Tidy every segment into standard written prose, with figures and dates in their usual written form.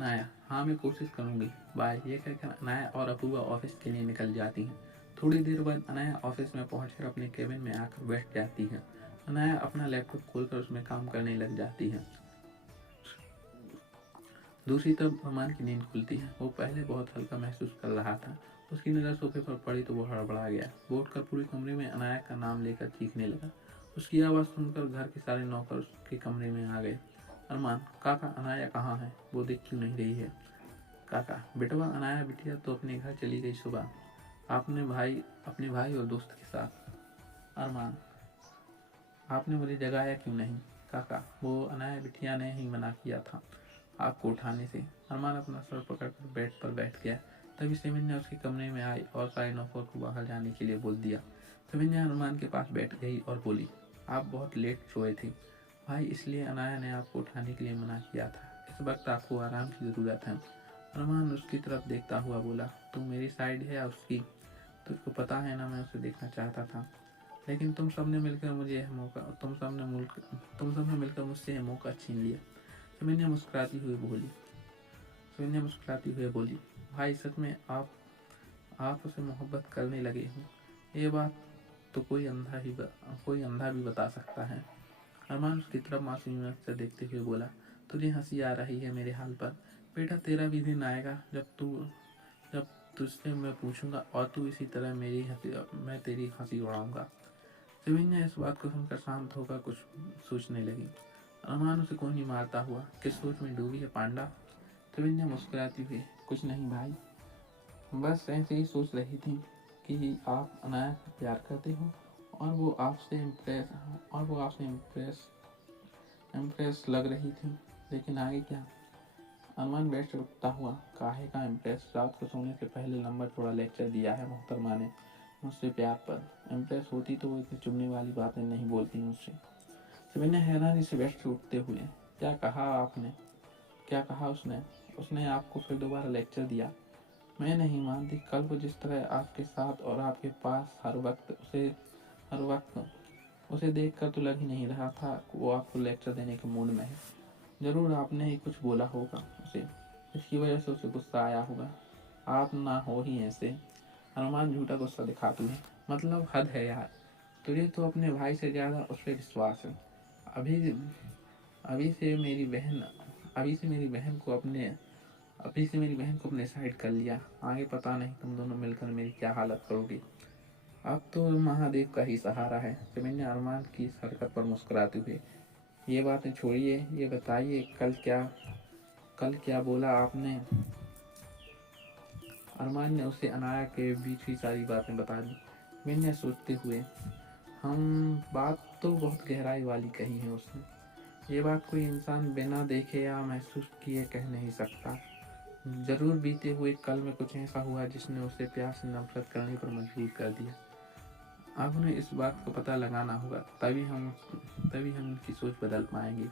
अनाया, हाँ मैं कोशिश करूँगी, बाय। ये कहकर अनाया और अपूर्वा ऑफिस के लिए निकल जाती हैं। थोड़ी देर बाद अनाया ऑफिस में पहुंचकर अपने केबिन में आकर बैठ जाती है। अनाया अपना लैपटॉप खोलकर उसमें काम करने लग जाती है। दूसरी तरफ अरमान की नींद खुलती है। वो पहले बहुत हल्का महसूस कर रहा था। उसकी नज़र सोफे पर पड़ी तो वो हड़बड़ा गया। वो उठकर पूरे कमरे में अनाया का नाम लेकर चीखने लगा। उसकी आवाज़ सुनकर घर के सारे नौकर उसके कमरे में आ गए। अरमान, काका अनाया कहाँ है? वो देख क्यों नहीं रही है? काका, बेटवा अनाया बिटिया तो अपने घर चली गई सुबह, अपने भाई और दोस्त के साथ। अरमान, आपने मुझे जगाया क्यों नहीं? काका, वो अनाया बिटिया ने ही मना किया था आपको उठाने से। अरमान अपना सर पकड़कर बेड पर बैठ गया। तभी सेमिन्या उसके कमरे में आई और सारे नौकर को बाहर जाने के लिए बोल दिया। सेमिन्या अरमान के पास बैठ गई और बोली, आप बहुत लेट सोए थे भाई, इसलिए अनाया ने आपको उठाने के लिए मना किया था। इस वक्त आपको आराम की ज़रूरत है। अरमान उसकी तरफ देखता हुआ बोला, तू मेरी साइड है या उसकी? तुझको पता है ना मैं उसे देखना चाहता था, लेकिन तुम सबने मिलकर मुझसे यह मौका छीन लिया। सेमिन्या मुस्कुराती हुई बोली, भाई सच में आप उसे मोहब्बत करने लगे हो। ये बात तो कोई अंधा भी बता सकता है। अरमान उसकी तरफ मासूमियत से देखते हुए बोला, तुझे हंसी आ रही है मेरे हाल पर? बेटा तेरा भी दिन आएगा जब तुझसे मैं पूछूंगा और तू इसी तरह मैं तेरी हंसी उड़ाऊंगा। सेमिन्या इस बात को सुनकर शांत होकर कुछ सोचने लगी। अरमान उसे कोहनी मारता हुआ, किस सोच में डूबी है पांडा? सेमिन्या मुस्कुराती हुई, कुछ नहीं भाई, बस ऐसे ही सोच रही थी कि आप अनाया से प्यार करते हो और वो आपसे इम्प्रेस लग रही थी, लेकिन आगे क्या? अरमान बेड से उठता हुआ, काहे का इम्प्रेस? रात को सोने से पहले लंबा चौड़ा लेक्चर दिया है मोहतरमा ने मुझसे प्यार पर। इम्प्रेस होती तो वो इतनी चुभने वाली बातें नहीं बोलती मुझसे। सेमिन्या हैरानी से बेड से उठते हुए, क्या कहा आपने? क्या कहा उसने? उसने आपको फिर दोबारा लेक्चर दिया? मैं नहीं मानती। कल वो जिस तरह आपके साथ और आपके पास हर वक्त उसे देखकर तो लग ही नहीं रहा था वो आपको लेक्चर देने के मूड में है। जरूर आपने ही कुछ बोला होगा उसे, इसकी वजह से उसे गुस्सा आया होगा। आप ना हो ही ऐसे। अरमान झूठा गुस्सा दिखाती है, मतलब हद है यार, तुझे तो अपने भाई से ज्यादा उस पर विश्वास है। अभी अभी से मेरी बहन अभी से मेरी बहन को अपने साइड कर लिया, आगे पता नहीं तुम दोनों मिलकर मेरी क्या हालत करोगे। अब तो महादेव का ही सहारा है। सेमिन्या अरमान की इस हरकत पर मुस्कुराते हुए, ये बातें छोड़िए, ये बताइए कल क्या बोला आपने? अरमान ने उसे अनाया के बीच ही सारी बातें बता दी। मैंने सोचते हुए, हम बात तो बहुत गहराई वाली कही है उसने। ये बात कोई इंसान बिना देखे या महसूस किए कह नहीं सकता। जरूर बीते हुए कल में कुछ ऐसा हुआ जिसने उसे प्यार से नफरत करने पर मजबूर कर दिया। अब उन्हें इस बात को पता लगाना होगा, तभी हम उनकी सोच बदल पाएंगे।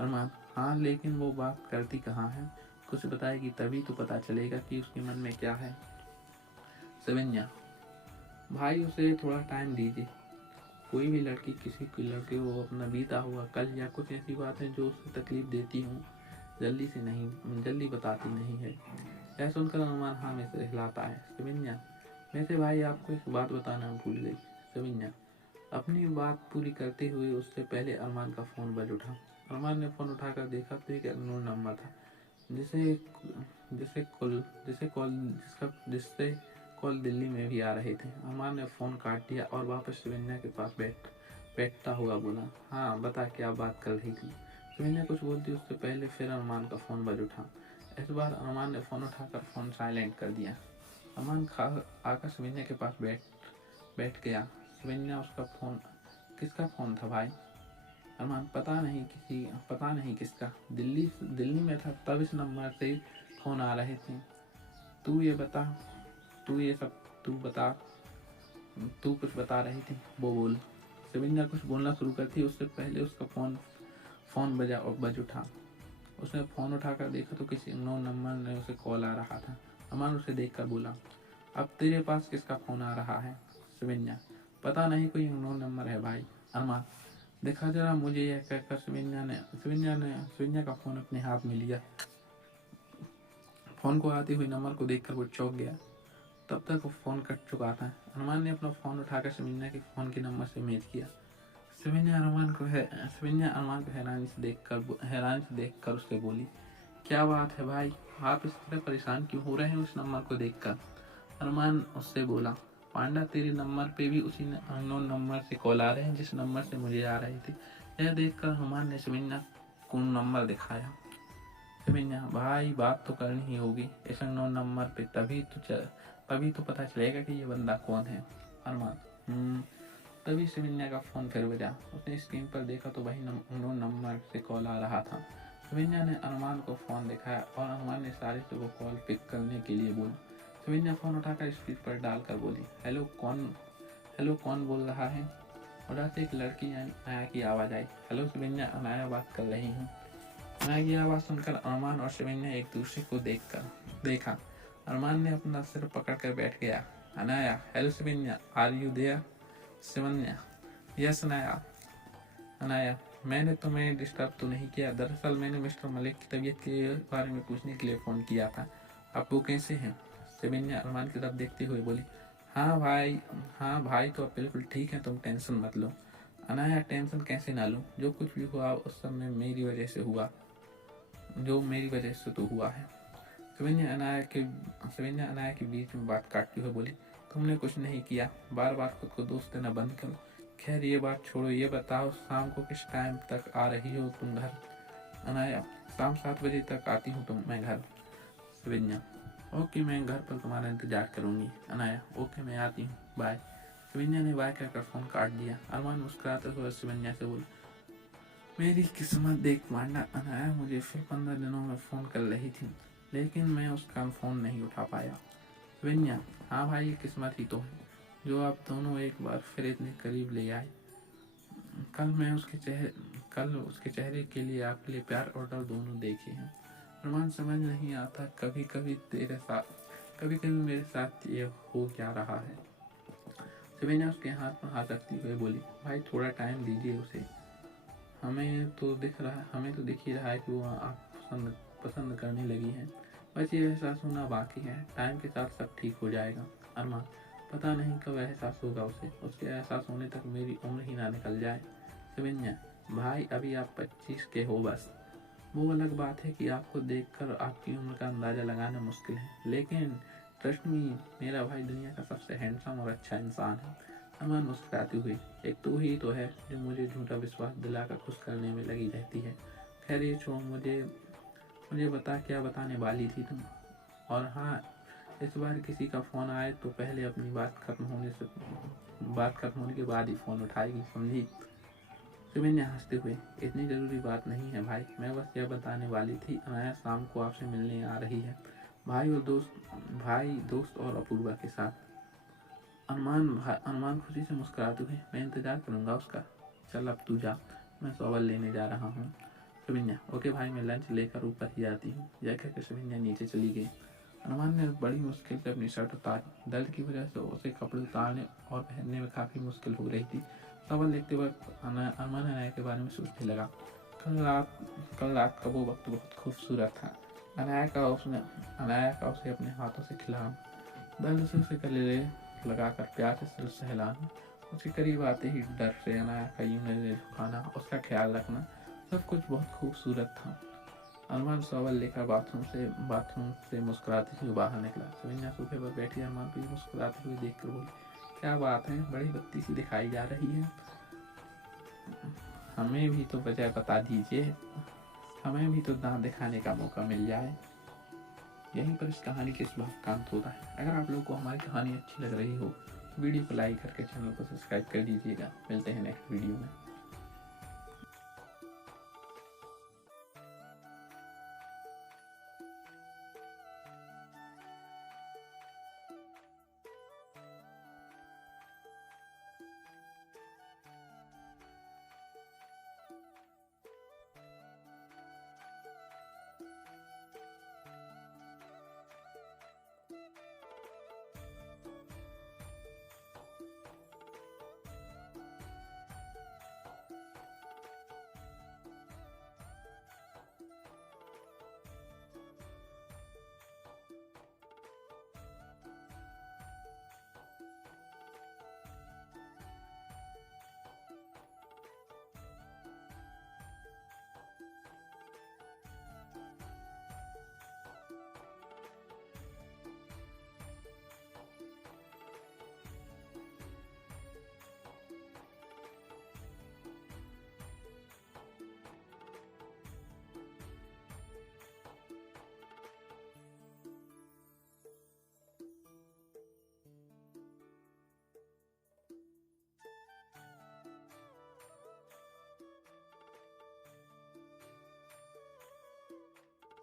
अरमान, हाँ लेकिन वो बात करती कहाँ है? कुछ बताएगी तभी तो पता चलेगा कि उसके मन में क्या है। सेमिन्या, भाई उसे थोड़ा टाइम दीजिए। कोई भी लड़की किसी की लड़के को अपना बीता हुआ कल या कुछ ऐसी बातें जो उसे तकलीफ देती हूँ जल्दी बताती नहीं है। यह सुनकर अरमान हाँ में से हिलाता है। सेमिन्या, वैसे भाई आपको एक बात बताना भूल गई। सेमिन्या अपनी बात पूरी करते हुए उससे पहले अरमान का फोन बज उठा। अरमान ने फोन उठाकर देखा तो एक अननोन नंबर था जिससे कॉल दिल्ली में भी आ रहे थे। अरमान ने फोन काट दिया और वापस सेमिन्या के पास बैठता हुआ बोला, हाँ बता क्या बात कर रही थी? सेमिन्या कुछ बोलती उससे पहले फिर अरमान का फोन बज उठा। इस बार अरमान ने फोन उठाकर फोन साइलेंट कर दिया। अरमान आकर सेमिन्या के पास बैठ गया। सेमिन्या, किसका फोन था भाई? अरमान, पता नहीं किसका, दिल्ली में था तब इस नंबर से फोन आ रहे थे। तू कुछ बता रही थी, वो बोल। सेमिन्या कुछ बोलना शुरू करती उससे पहले उसका फोन बज उठा। उसने फोन उठाकर देखा तो किसी अननोन नंबर ने उसे कॉल आ रहा था। अरमान उसे देखकर बोला, अब तेरे पास किसका फोन आ रहा है? सेमिन्या, पता नहीं, कोई अननोन नंबर है भाई। अरमान, देखा जरा मुझे। यह कहकर सेमिन्या का फोन अपने हाथ में लिया। फ़ोन को आते हुए नंबर को देखकर वो चौंक गया। तब तक वो फ़ोन कट चुका था। अरमान ने अपना फ़ोन उठाकर शमीना के फ़ोन के नंबर से मैच किया। शमीना अरमान को हैरानी से देखकर उससे बोली, क्या बात है भाई, आप इस तरह परेशान क्यों हो रहे हैं उस नंबर को देखकर? अरमान उससे बोला, पांडा तेरे नंबर पे भी उसी अननोन नंबर से कॉल आ रहे हैं जिस नंबर से मुझे आ रही थी। यह देखकर अरमान ने शमीना को नंबर दिखाया। शमीना, भाई बात तो करनी ही होगी इस अननोन नंबर पे, तभी तो पता चलेगा कि ये बंदा कौन है। अरमान, तभी शमीना का फ़ोन फिर बजा। उसने स्क्रीन पर देखा तो वही अननोन नंबर से कॉल आ रहा था। शमीना ने अरमान को फ़ोन दिखाया और अरमान ने इशारे से वो कॉल पिक करने के लिए बोला। शमीना फ़ोन उठाकर स्पीकर पर डालकर बोली, हेलो कौन बोल रहा है? उधर से एक लड़की अनाया की आवाज़ आई। हेलो शमीना, अनाया बात कर रही हूँ। अनाया की आवाज़ सुनकर अरमान और शमीना एक दूसरे को देखा। अरमान ने अपना सिर पकड़ कर बैठ गया। Anaya, hello Shamina, are you there? Shamina, yes Anaya, मैंने तुम्हें डिस्टर्ब तो नहीं किया? दरअसल मैंने मिस्टर मलिक की तबीयत के बारे में पूछने के लिए फ़ोन किया था। अब वो कैसे हैं? शमीना अरमान की तरफ देखते हुए बोली, हाँ भाई तो अब बिल्कुल ठीक है, तुम टेंशन मत लो। अनाया, टेंशन कैसे ना लूँ? जो कुछ भी हुआ उस समय मेरी वजह से तो हुआ है। शमीना अनाया के बीच में बात काटती हुए बोली, तुमने कुछ नहीं किया, बार बार खुद को दोष देना बंद करो। खैर ये बात छोड़ो, ये बताओ शाम को किस टाइम तक आ रही हो तुम घर? अनाया, शाम 7 बजे तक आती हूँ मैं घर। शमीना, ओके, मैं घर पर तुम्हारा इंतजार करूंगी। अनाया, ओके, मैं आती हूँ, बाय। शमीना ने बाय कहकर फ़ोन काट दिया। अरमान मुस्कुराते हुए शमीना से बोला, मेरी किस्मत देख पांडा, अनाया मुझे फिर 15 दिनों में फ़ोन कर रही थी लेकिन मैं उसका फ़ोन नहीं उठा पाया। शमीना, हाँ भाई, ये किस्मत ही तो है जो आप दोनों एक बार फिर इतने करीब ले आए। कल उसके चेहरे के लिए आपके लिए प्यार और डर दोनों देखे हैं। अरमान, समझ नहीं आता, कभी कभी मेरे साथ ये हो क्या रहा है। शमीना उसके हाथ पर हाथ रखती हुए बोली, भाई थोड़ा टाइम दीजिए उसे। हमें तो दिख ही रहा है कि वो आप पसंद करने लगी है। बस ये एहसास होना बाकी है, टाइम के साथ सब ठीक हो जाएगा। अरमान, पता नहीं कब एहसास होगा उसे, उसके एहसास होने तक मेरी उम्र ही ना निकल जाए। शमीना, भाई अभी आप 25 के हो बस। वो अलग बात है कि आपको देखकर आपकी उम्र का अंदाज़ा लगाना मुश्किल है, लेकिन ट्रस्ट मी, मेरा भाई दुनिया का सबसे हैंडसम और अच्छा इंसान है। अरमान मुस्कुराते हुए, एक तू ही तो है जो मुझे झूठा विश्वास दिलाकर खुश करने में लगी रहती है। खैर ये छोड़, मुझे बता, क्या बताने वाली थी तुम? और हाँ, इस बार किसी का फ़ोन आए तो पहले अपनी बात खत्म होने के बाद ही फ़ोन उठाएगी, समझी? शमीना हंसते हुए, इतनी ज़रूरी बात नहीं है भाई, मैं बस यह बताने वाली थी अनाया शाम को आपसे मिलने आ रही है, भाई दोस्त और अपूर्वा के साथ। अरमान खुशी से मुस्कुराते हुए, मैं इंतज़ार करूँगा उसका, चल अब तू जा, मैं सॉवल लेने जा रहा हूँ। शमीना, ओके भाई, मैं लंच लेकर ऊपर ही आती हूँ। यह कहकर शमीना नीचे चली गई। अरमान ने बड़ी मुश्किल से अपनी शर्ट उतारी। दर्द की वजह से उसे कपड़े उतारने और पहनने में काफ़ी मुश्किल हो रही थी। सवाल देखते वक्त अरमान अनाया के बारे में सोचने लगा। कल रात का वो वक्त बहुत खूबसूरत था। अनाया का उसे अपने हाथों से खिलाना, दर्द से उसे गले लगाकर प्यार से सिर सहलाना, उसके करीब आते ही डर से अनाया का यूं नजरें झुकाना, उसका ख्याल रखना, सब कुछ बहुत खूबसूरत था। अरमान सवाल लेकर बाथरूम से मुस्कुराती हुई बाहर निकला। शमीना सोफे पर बैठी अरमान को मुस्कुराते हुए देखकर बोली, क्या बात है, बड़ी बत्ती सी दिखाई जा रही है। हमें भी तो वजह बता दीजिए, हमें भी तो दांत दिखाने का मौका मिल जाए। यहीं पर इस कहानी के इस भाग का अंत होता है। अगर आप लोगों को हमारी कहानी अच्छी लग रही हो तो वीडियो को लाइक करके चैनल को सब्सक्राइब कर दीजिएगा। मिलते हैं नेक्स्ट वीडियो में।